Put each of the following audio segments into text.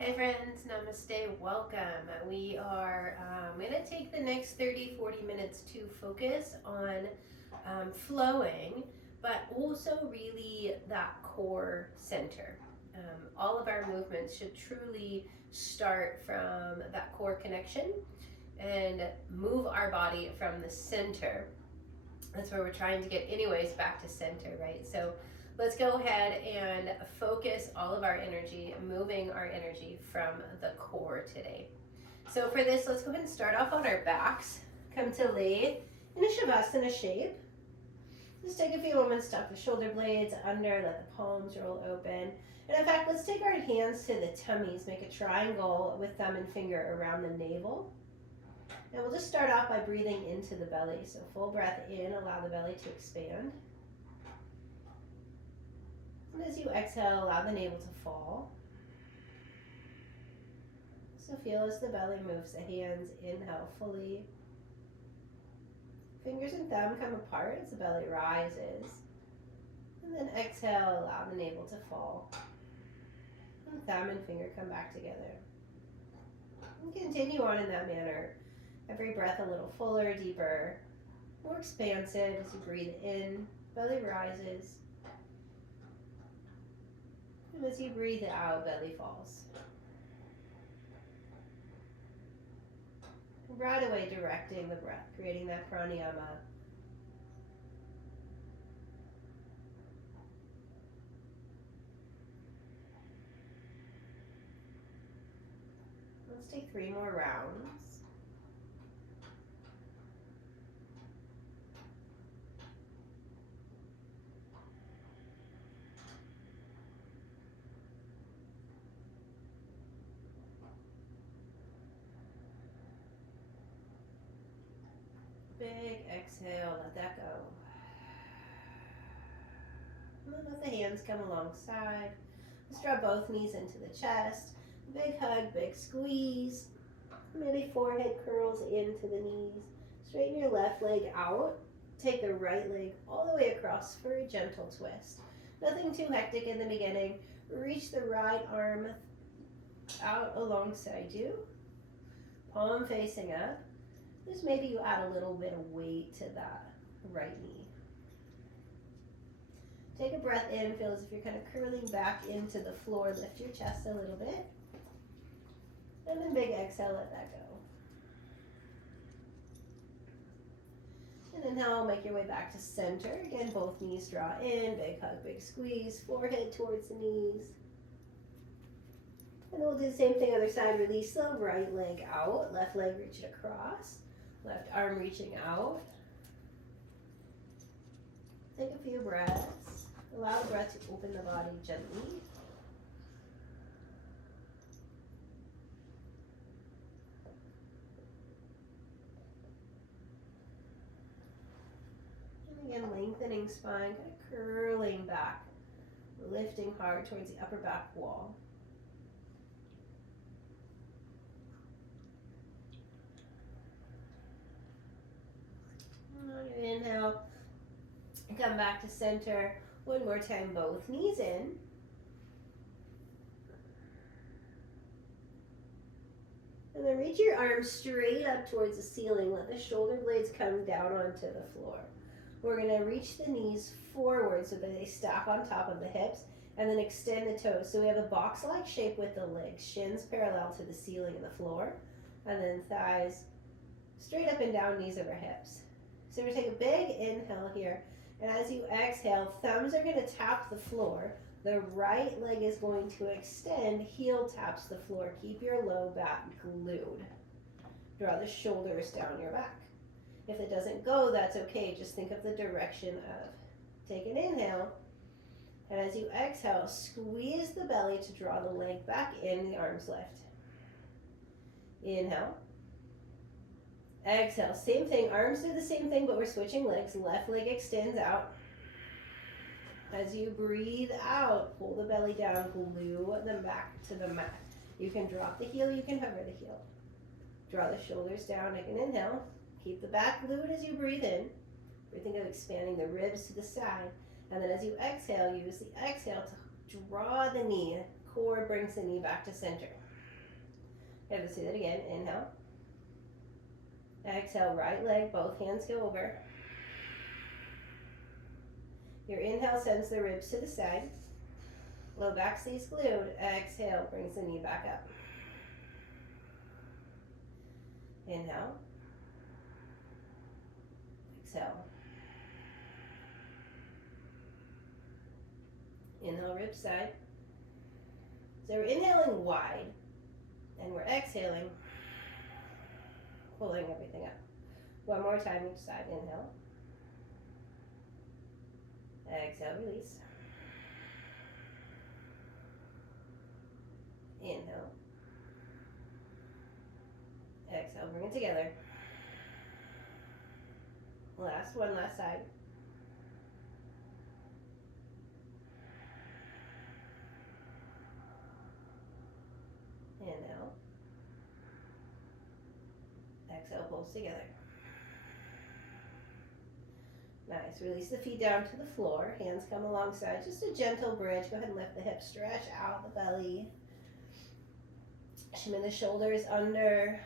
Hey friends, namaste, welcome. We are going to take the next 30-40 minutes to focus on flowing, but also really that core center. All of our movements should truly start from that core connection and move our body from the center. That's where we're trying to get anyways, back to center, right? So let's go ahead and focus all of our energy, moving our energy from the core today. So for this, let's go ahead and start off on our backs. Come to lay in a shavasana shape. Just take a few moments, tuck the shoulder blades under, let the palms roll open. And in fact, let's take our hands to the tummies, make a triangle with thumb and finger around the navel. And we'll just start off by breathing into the belly. So full breath in, allow the belly to expand. And as you exhale, allow the navel to fall. So feel as the belly moves the hands, inhale fully. Fingers and thumb come apart as the belly rises. And then exhale, allow the navel to fall. And thumb and finger come back together. And continue on in that manner. Every breath a little fuller, deeper, more expansive as you breathe in, belly rises. And as you breathe out, belly falls. Right away directing the breath, creating that pranayama. Let's take 3 more rounds. Big exhale, let that go. And then let the hands come alongside. Let's draw both knees into the chest. Big hug, big squeeze. Maybe forehead curls into the knees. Straighten your left leg out. Take the right leg all the way across for a gentle twist. Nothing too hectic in the beginning. Reach the right arm out alongside you. Palm facing up. Just maybe you add a little bit of weight to that right knee. Take a breath in, feel as if you're kind of curling back into the floor. Lift your chest a little bit. And then big exhale, let that go. And inhale, make your way back to center. Again, both knees draw in, big hug, big squeeze, forehead towards the knees. And then we'll do the same thing other side. Release the right leg out, left leg reach it across. Left arm reaching out. Take a few breaths. Allow the breath to open the body gently. And again, lengthening spine, kind of curling back, lifting hard towards the upper back wall. Inhale, come back to center. One more time, both knees in. And then reach your arms straight up towards the ceiling. Let the shoulder blades come down onto the floor. We're going to reach the knees forward so that they stack on top of the hips, and then extend the toes. So we have a box-like shape with the legs, shins parallel to the ceiling and the floor, and then thighs straight up and down, knees over hips. So we're going to take a big inhale here, and as you exhale, thumbs are going to tap the floor. The right leg is going to extend, heel taps the floor. Keep your low back glued. Draw the shoulders down your back. If it doesn't go, that's okay. Just think of the direction of. Take an inhale, and as you exhale, squeeze the belly to draw the leg back in, the arms lift. Inhale. Exhale, same thing, arms do the same thing, but we're switching legs. Left leg extends out. As you breathe out, pull the belly down, glue them back to the mat. You can drop the heel, you can hover the heel. Draw the shoulders down, take an inhale. Keep the back glued as you breathe in. Think of expanding the ribs to the side. And then as you exhale, use the exhale to draw the knee. Core brings the knee back to center. Okay, let's do that again. Inhale. Exhale, right leg, both hands go over. Your inhale sends the ribs to the side. Low back stays glued. Exhale, brings the knee back up. Inhale. Exhale. Inhale, rib side. So we're inhaling wide, and we're exhaling, pulling everything up. One more time each side. Inhale. Exhale, release. Inhale. Exhale, bring it together. Last one, last side. Inhale. Exhale, pulls together. Nice. Release the feet down to the floor. Hands come alongside. Just a gentle bridge. Go ahead and lift the hips. Stretch out the belly. Shimmy the shoulders under.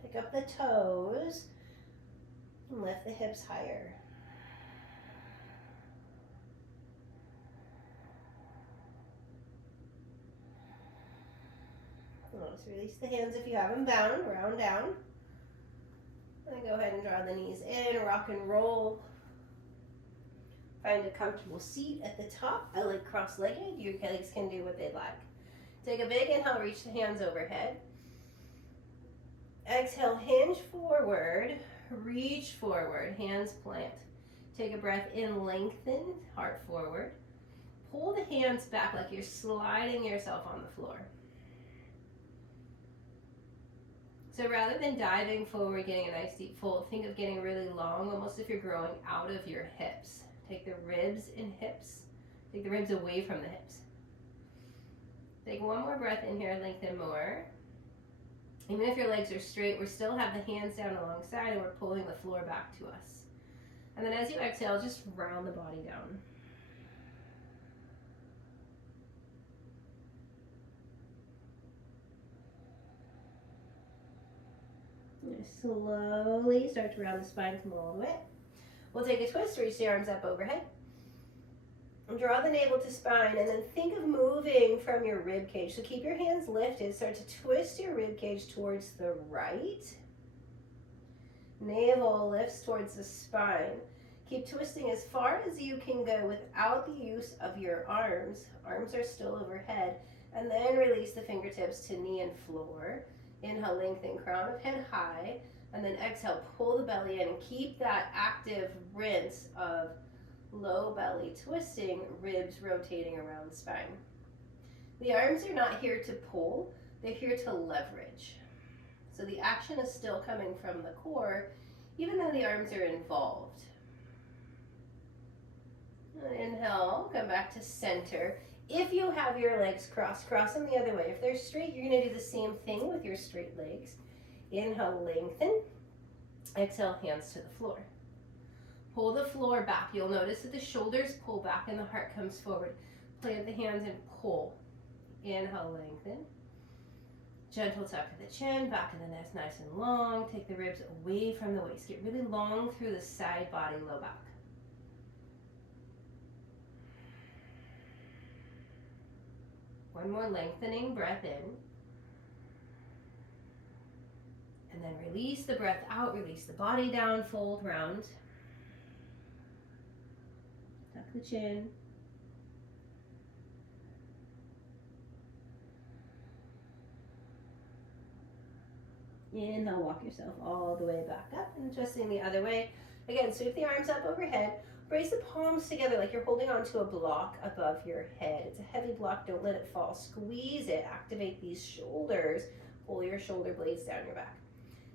Pick up the toes. And lift the hips higher. Let's release the hands if you have them bound. Round down. And go ahead and draw the knees in. Rock and roll. Find a comfortable seat at the top. I like cross-legged. Your legs can do what they'd like. Take a big inhale, reach the hands overhead. Exhale, hinge forward, reach forward, hands plant. Take a breath in, lengthen, heart forward. Pull the hands back like you're sliding yourself on the floor. So rather than diving forward, getting a nice deep fold, think of getting really long, almost if you're growing out of your hips. Take the ribs and hips. Take the ribs away from the hips. Take one more breath in here, lengthen more. Even if your legs are straight, we still have the hands down alongside and we're pulling the floor back to us. And then as you exhale, just round the body down. Slowly start to round the spine, come all the way. We'll take a twist, reach the arms up overhead. Draw the navel to spine and then think of moving from your rib cage. So keep your hands lifted, start to twist your rib cage towards the right. Navel lifts towards the spine. Keep twisting as far as you can go without the use of your arms. Arms are still overhead. And then release the fingertips to knee and floor. Inhale, lengthen, crown of head high. And then exhale, pull the belly in and keep that active rinse of low belly twisting, ribs rotating around the spine. The arms are not here to pull, they're here to leverage. So the action is still coming from the core, even though the arms are involved. Inhale, come back to center. If you have your legs crossed, cross them the other way. If they're straight, you're gonna do the same thing with your straight legs. Inhale, lengthen. Exhale, hands to the floor. Pull the floor back. You'll notice that the shoulders pull back and the heart comes forward. Plant the hands and pull. Inhale, lengthen. Gentle tuck to the chin, back of the neck nice and long. Take the ribs away from the waist. Get really long through the side body, low back. One more lengthening breath in. And then release the breath out, release the body down, fold round. Tuck the chin. Inhale, walk yourself all the way back up and twisting the other way. Again, sweep the arms up overhead. Brace the palms together like you're holding onto a block above your head. It's a heavy block, don't let it fall. Squeeze it, activate these shoulders. Pull your shoulder blades down your back.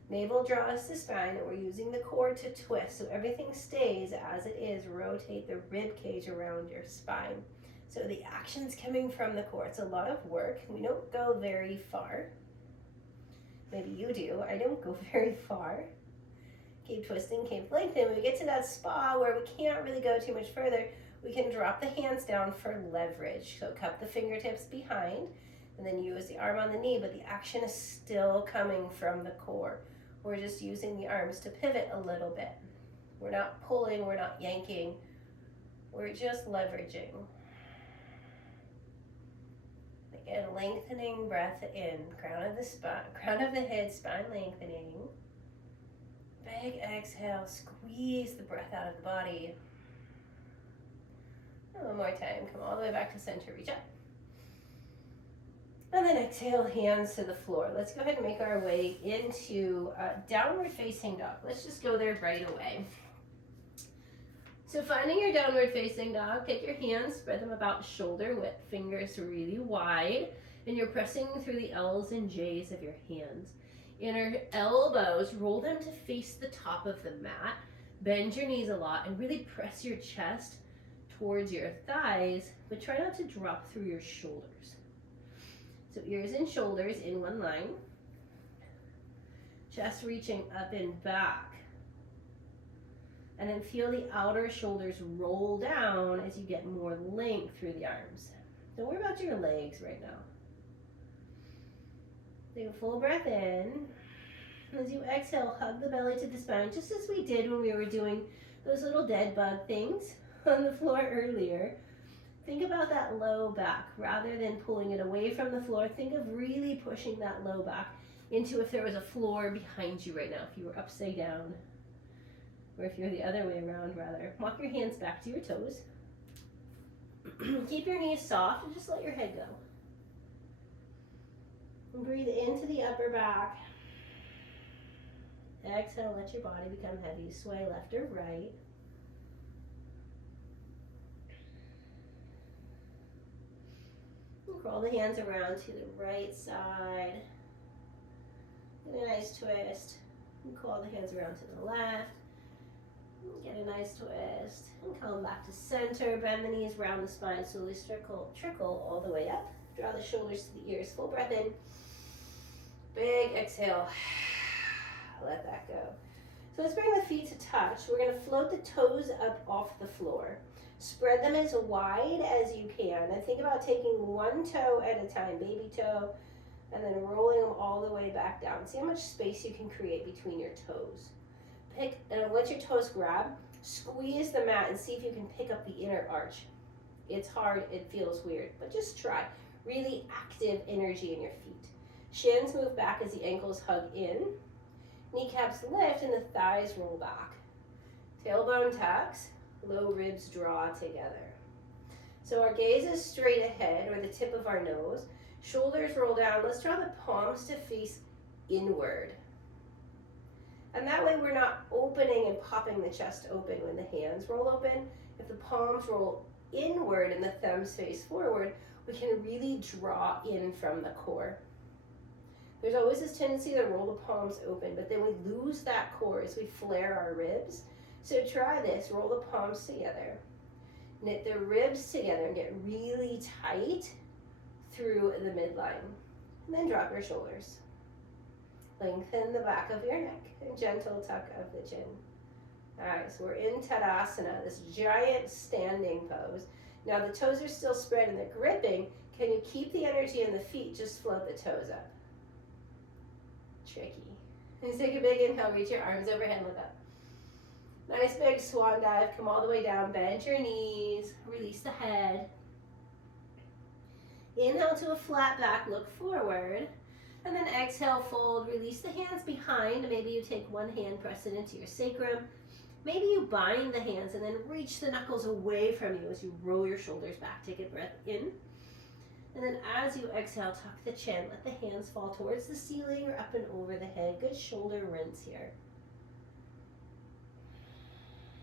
Navel draws the spine and we're using the core to twist so everything stays as it is. Rotate the rib cage around your spine. So the action's coming from the core. It's a lot of work. We don't go very far. Maybe you do. I don't go very far. Keep twisting, keep lengthening. When we get to that spot where we can't really go too much further, we can drop the hands down for leverage. So cup the fingertips behind. And then use the arm on the knee, but the action is still coming from the core. We're just using the arms to pivot a little bit. We're not pulling, we're not yanking. We're just leveraging. Again, lengthening breath in, crown of the spine, crown of the head, spine lengthening. Big exhale, squeeze the breath out of the body. And one more time, come all the way back to center, reach up. And then exhale, hands to the floor. Let's go ahead and make our way into downward facing dog. Let's just go there right away. So finding your downward facing dog, take your hands, spread them about shoulder width, fingers really wide, and you're pressing through the L's and J's of your hands. Inner elbows, roll them to face the top of the mat. Bend your knees a lot and really press your chest towards your thighs, but try not to drop through your shoulders. So ears and shoulders in one line. Chest reaching up and back. And then feel the outer shoulders roll down as you get more length through the arms. Don't worry about your legs right now. Take a full breath in. As you exhale, hug the belly to the spine, just as we did when we were doing those little dead bug things on the floor earlier. Think about that low back. Rather than pulling it away from the floor, think of really pushing that low back into if there was a floor behind you right now, if you were upside down. Or if you're the other way around, rather. Walk your hands back to your toes. Keep your knees soft and just let your head go. And breathe into the upper back. Exhale, let your body become heavy. Sway left or right. And curl the hands around to the right side. Get a nice twist. And curl the hands around to the left. Get a nice twist and come back to center. Bend the knees, round the spine, slowly trickle all the way up. Draw the shoulders to the ears. Full breath in. Big exhale. Let that go. So let's bring the feet to touch. We're going to float the toes up off the floor. Spread them as wide as you can. And think about taking one toe at a time, baby toe, and then rolling them all the way back down. See how much space you can create between your toes. Let your toes grab, squeeze the mat and see if you can pick up the inner arch. It's hard, it feels weird, but just try. Really active energy in your feet. Shins move back as the ankles hug in. Kneecaps lift and the thighs roll back. Tailbone tucks, low ribs draw together. So our gaze is straight ahead, or the tip of our nose. Shoulders roll down. Let's draw the palms to face inward. And that way we're not opening and popping the chest open when the hands roll open. If the palms roll inward and the thumbs face forward, we can really draw in from the core. There's always this tendency to roll the palms open, but then we lose that core as we flare our ribs. So try this, roll the palms together. Knit the ribs together and get really tight through the midline. And then drop your shoulders. Lengthen the back of your neck and gentle tuck of the chin. All right, so we're in Tadasana, this giant standing pose. Now the toes are still spread and they're gripping. Can you keep the energy in the feet? Just float the toes up. Tricky. And take a big inhale, reach your arms overhead, look up. Nice big swan dive, come all the way down, bend your knees, release the head. Inhale to a flat back, look forward. And then exhale, fold, release the hands behind. Maybe you take one hand, press it into your sacrum. Maybe you bind the hands and then reach the knuckles away from you as you roll your shoulders back. Take a breath in. And then as you exhale, tuck the chin. Let the hands fall towards the ceiling or up and over the head. Good shoulder rinse here.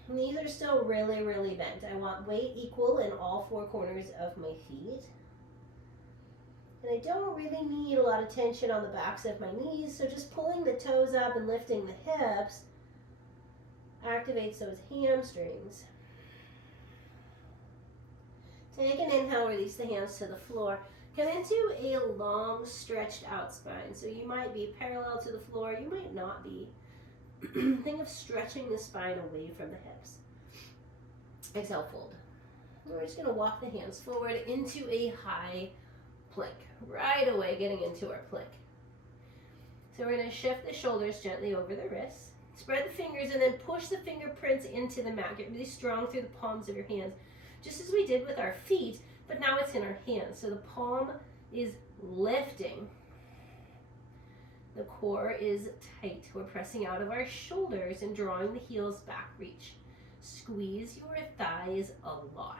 Knees are still really, really bent. I want weight equal in all four corners of my feet. And I don't really need a lot of tension on the backs of my knees, so just pulling the toes up and lifting the hips activates those hamstrings. Take an inhale, release the hands to the floor. Come into a long, stretched out spine. So you might be parallel to the floor, you might not be. Think of stretching the spine away from the hips. Exhale, fold. We're just going to walk the hands forward into a high plank. right away getting into our plank. So we're going to shift the shoulders gently over the wrists. Spread the fingers and then push the fingerprints into the mat. Get really strong through the palms of your hands, just as we did with our feet, but now it's in our hands. So the palm is lifting. The core is tight. We're pressing out of our shoulders and drawing the heels back, reach. Squeeze your thighs a lot.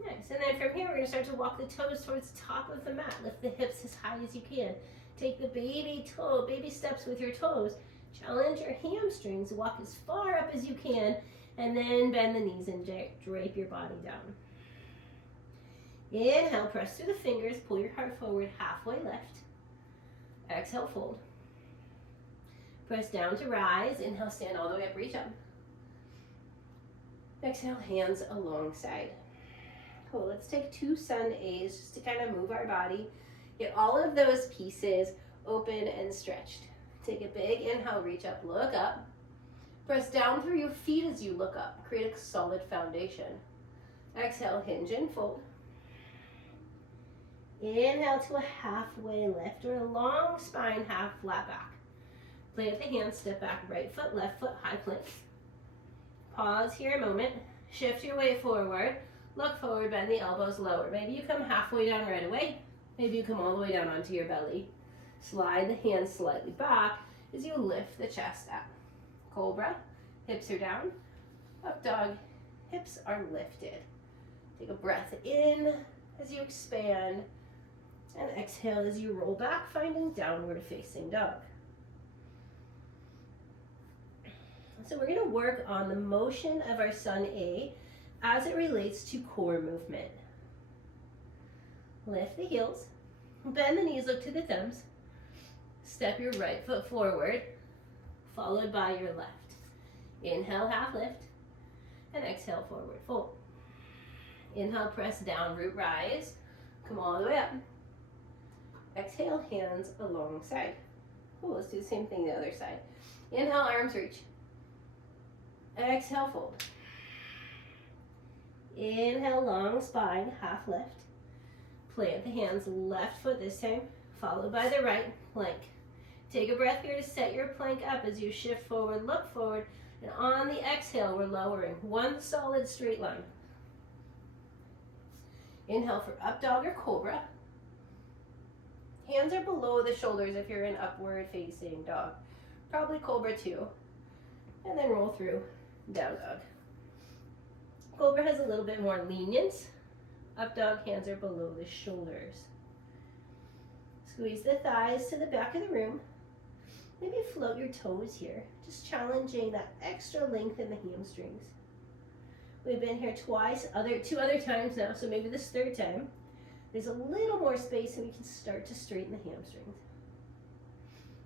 Nice. And then from here, we're going to start to walk the toes towards the top of the mat. Lift the hips as high as you can. Take the baby steps with your toes. Challenge your hamstrings. Walk as far up as you can. And then bend the knees and drape your body down. Inhale, press through the fingers. Pull your heart forward halfway left. Exhale, fold. Press down to rise. Inhale, stand all the way up, reach up. Exhale, hands alongside. Cool, let's take 2 Sun A's just to kind of move our body. Get all of those pieces open and stretched. Take a big inhale, reach up, look up. Press down through your feet as you look up. Create a solid foundation. Exhale, hinge and fold. Inhale to a halfway lift or a long spine, half flat back. Plant the hands, step back, right foot, left foot, high plank. Pause here a moment. Shift your weight forward. Look forward, bend the elbows lower. Maybe you come halfway down right away. Maybe you come all the way down onto your belly. Slide the hands slightly back as you lift the chest up. Cobra, hips are down. Up dog, hips are lifted. Take a breath in as you expand. And exhale as you roll back, finding downward facing dog. So we're going to work on the motion of our Sun A as it relates to core movement. Lift the heels, bend the knees, look to the thumbs. Step your right foot forward, followed by your left. Inhale, half lift, and exhale, forward fold. Inhale, press down, root rise. Come all the way up. Exhale, hands alongside. Cool, let's do the same thing the other side. Inhale, arms reach. Exhale, fold. Inhale, long spine, half lift. Plant the hands, left foot this time, followed by the right, plank. Take a breath here to set your plank up as you shift forward, look forward, and on the exhale, we're lowering. One solid straight line. Inhale for up dog or cobra. Hands are below the shoulders if you're in upward facing dog. Probably cobra too. And then roll through down dog. Cobra has a little bit more lenience. Up dog, hands are below the shoulders. Squeeze the thighs to the back of the room. Maybe float your toes here, just challenging that extra length in the hamstrings. We've been here two other times now, so maybe this third time, there's a little more space and we can start to straighten the hamstrings.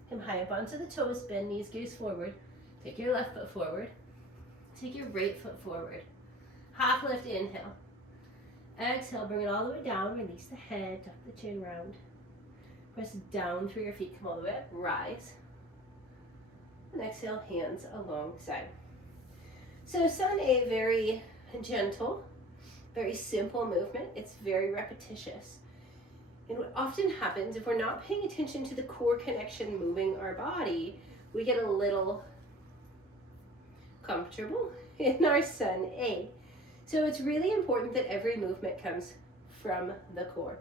Come high up onto the toes, bend knees, gaze forward. Take your left foot forward. Take your right foot forward. Half lift, inhale. Exhale, bring it all the way down. Release the head, tuck the chin round. Press down through your feet, come all the way up, rise. And exhale, hands alongside. So Sun A, very gentle, very simple movement. It's very repetitious. And what often happens if we're not paying attention to the core connection moving our body, we get a little comfortable in our Sun A. So it's really important that every movement comes from the core.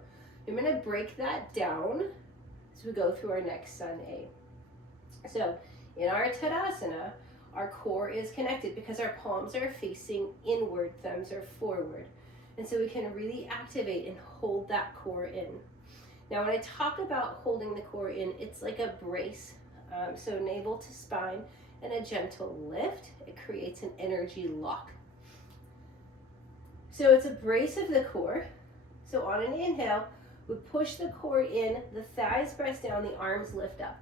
I'm going to break that down as we go through our next Sun A. So in our Tadasana, our core is connected because our palms are facing inward, thumbs are forward. And so we can really activate and hold that core in. Now when I talk about holding the core in, it's like a brace. So navel to spine and a gentle lift. It creates an energy lock. So it's a brace of the core. So on an inhale, we push the core in, the thighs press down, the arms lift up.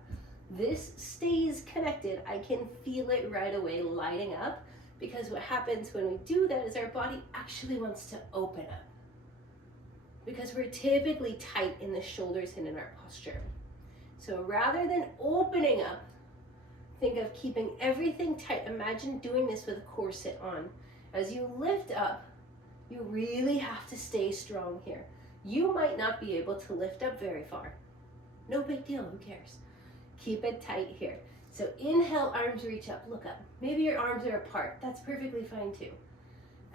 This stays connected. I can feel it right away lighting up, because what happens when we do that is our body actually wants to open up, because we're typically tight in the shoulders and in our posture. So rather than opening up, think of keeping everything tight. Imagine doing this with a corset on. As you lift up, you really have to stay strong here. you might not be able to lift up very far. No big deal, who cares? Keep it tight here. So inhale, arms reach up, look up. Maybe your arms are apart, that's perfectly fine too.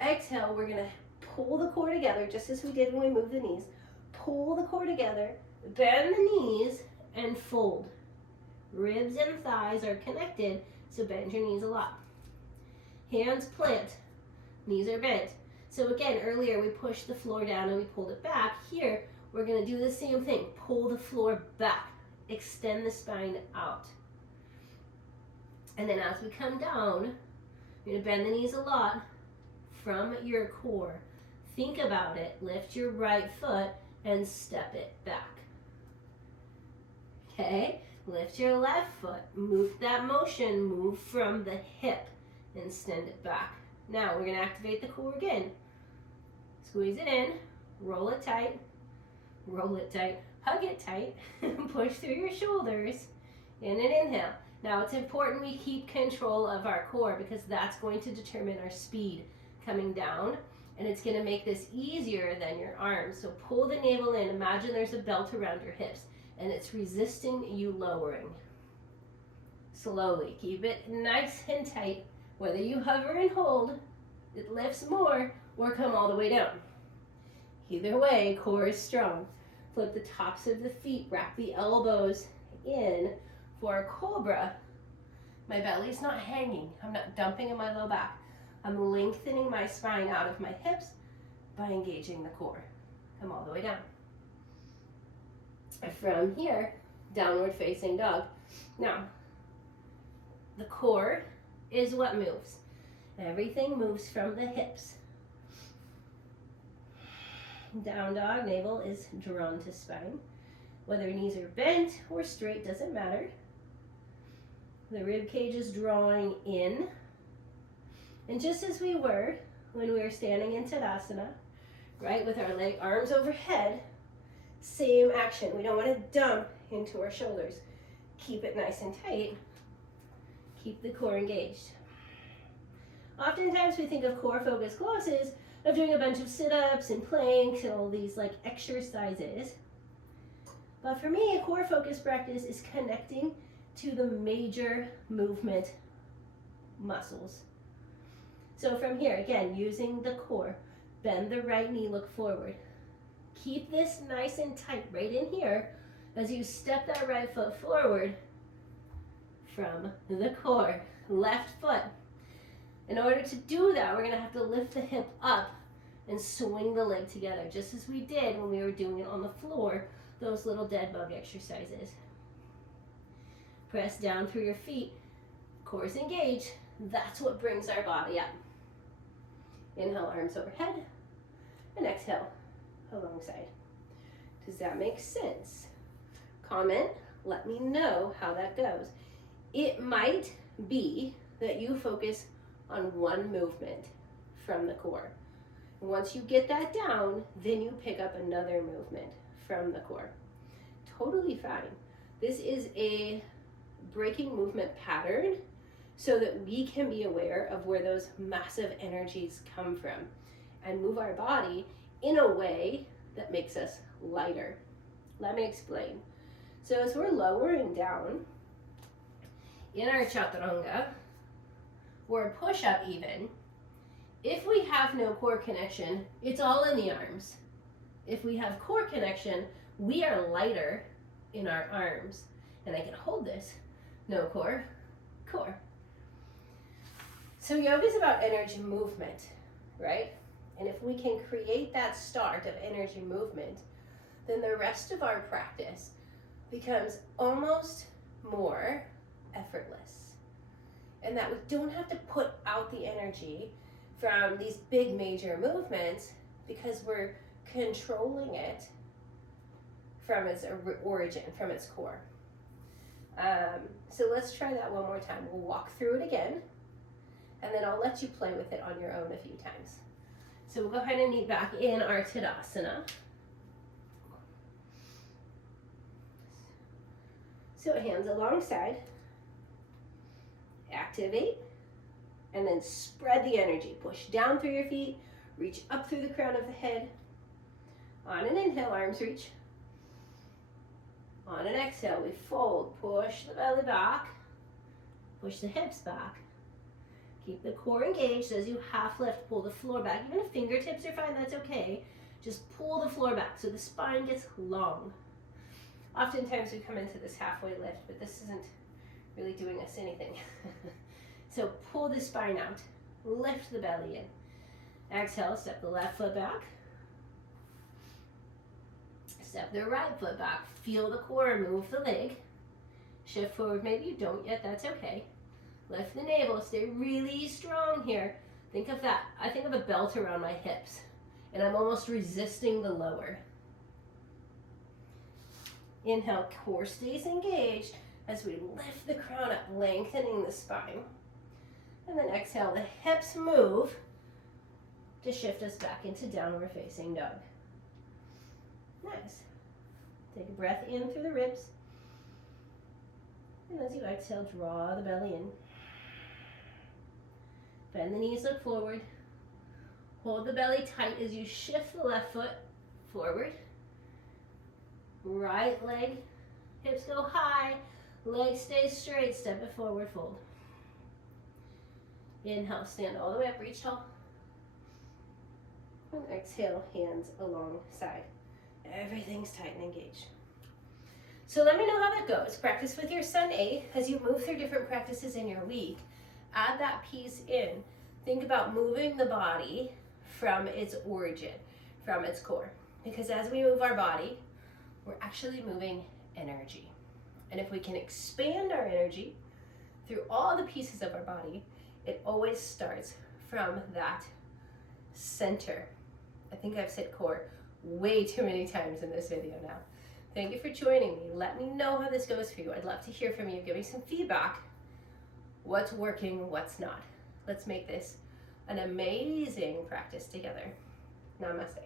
Exhale, we're gonna pull the core together, just as we did when we moved the knees. Pull the core together, bend the knees, and fold. Ribs and thighs are connected, so bend your knees a lot. Hands plant, knees are bent. So again, earlier we pushed the floor down and we pulled it back. Here, we're gonna do the same thing. Pull the floor back, extend the spine out. And then as we come down, you're gonna bend the knees a lot from your core. Think about it, lift your right foot and step it back. Okay, lift your left foot, move that motion, move from the hip and extend it back. Now we're gonna activate the core again. Squeeze it in, roll it tight, hug it tight, push through your shoulders, in and inhale. Now it's important we keep control of our core because that's going to determine our speed coming down, and it's gonna make this easier than your arms. So pull the navel in, imagine there's a belt around your hips, and it's resisting you lowering. Slowly, keep it nice and tight. Whether you hover and hold, it lifts more, or come all the way down. Either way, core is strong. Flip the tops of the feet, wrap the elbows in for a cobra. My belly's not hanging. I'm not dumping in my low back. I'm lengthening my spine out of my hips by engaging the core. Come all the way down. From here, downward facing dog. Now, the core is what moves. Everything moves from the hips. Down dog, navel is drawn to spine. Whether knees are bent or straight, doesn't matter. The rib cage is drawing in. And just as we were when we were standing in Tadasana, right, with our arms overhead, same action. We don't want to dump into our shoulders. Keep it nice and tight. Keep the core engaged. Oftentimes we think of core focus classes of doing a bunch of sit-ups and planks and all these like exercises. But for me, a core focus practice is connecting to the major movement muscles. So from here, again, using the core, bend the right knee, look forward. Keep this nice and tight right in here as you step that right foot forward from the core, left foot. In order to do that, we're gonna have to lift the hip up and swing the leg together, just as we did when we were doing it on the floor, those little dead bug exercises. Press down through your feet, core's engaged. That's what brings our body up. Inhale, arms overhead, and exhale, alongside. Does that make sense? Comment, let me know how that goes. It might be that you focus on one movement from the core. Once you get that down, then you pick up another movement from the core. Totally fine. This is a breaking movement pattern so that we can be aware of where those massive energies come from and move our body in a way that makes us lighter. Let me explain. So as we're lowering down in our chaturanga, or a push-up even, if we have no core connection, it's all in the arms. If we have core connection, we are lighter in our arms. And I can hold this. No core, core. So yoga is about energy movement, right? And if we can create that start of energy movement, then the rest of our practice becomes almost more effortless. And that we don't have to put out the energy from these big major movements because we're controlling it from its origin, from its core. So let's try that one more time. We'll walk through it again, and then I'll let you play with it on your own a few times. So we'll go ahead and knee back in our Tadasana. So hands alongside. Activate, and then spread the energy. Push down through your feet, reach up through the crown of the head, On an inhale, arms reach. On an exhale, we fold, push the belly back, push the hips back. Keep the core engaged as you half lift, pull the floor back. Even if fingertips are fine, that's okay. Just pull the floor back so the spine gets long. Oftentimes we come into this halfway lift, but this isn't really doing us anything. So pull the spine out, lift the belly in. Exhale, step the left foot back. Step the right foot back. Feel the core, move the leg. Shift forward, maybe you don't yet, that's okay. Lift the navel, stay really strong here. Think of that, I think of a belt around my hips, and I'm almost resisting the lower. Inhale, core stays engaged as we lift the crown up, lengthening the spine. And then exhale, the hips move to shift us back into downward facing dog. Nice. Take a breath in through the ribs. And as you exhale, draw the belly in. Bend the knees, look forward. Hold the belly tight as you shift the left foot forward. Right leg, hips go high, leg stays straight, step it forward, fold. Inhale, stand all the way up, reach tall. And exhale, hands alongside. Everything's tight and engaged. So let me know how that goes. Practice with your Sun A as you move through different practices in your week. Add that piece in. Think about moving the body from its origin, from its core. Because as we move our body, we're actually moving energy. And if we can expand our energy through all the pieces of our body, it always starts from that center. I think I've said core way too many times in this video now. Thank you for joining me. Let me know how this goes for you. I'd love to hear from you. Give me some feedback. What's working, what's not. Let's make this an amazing practice together. Namaste.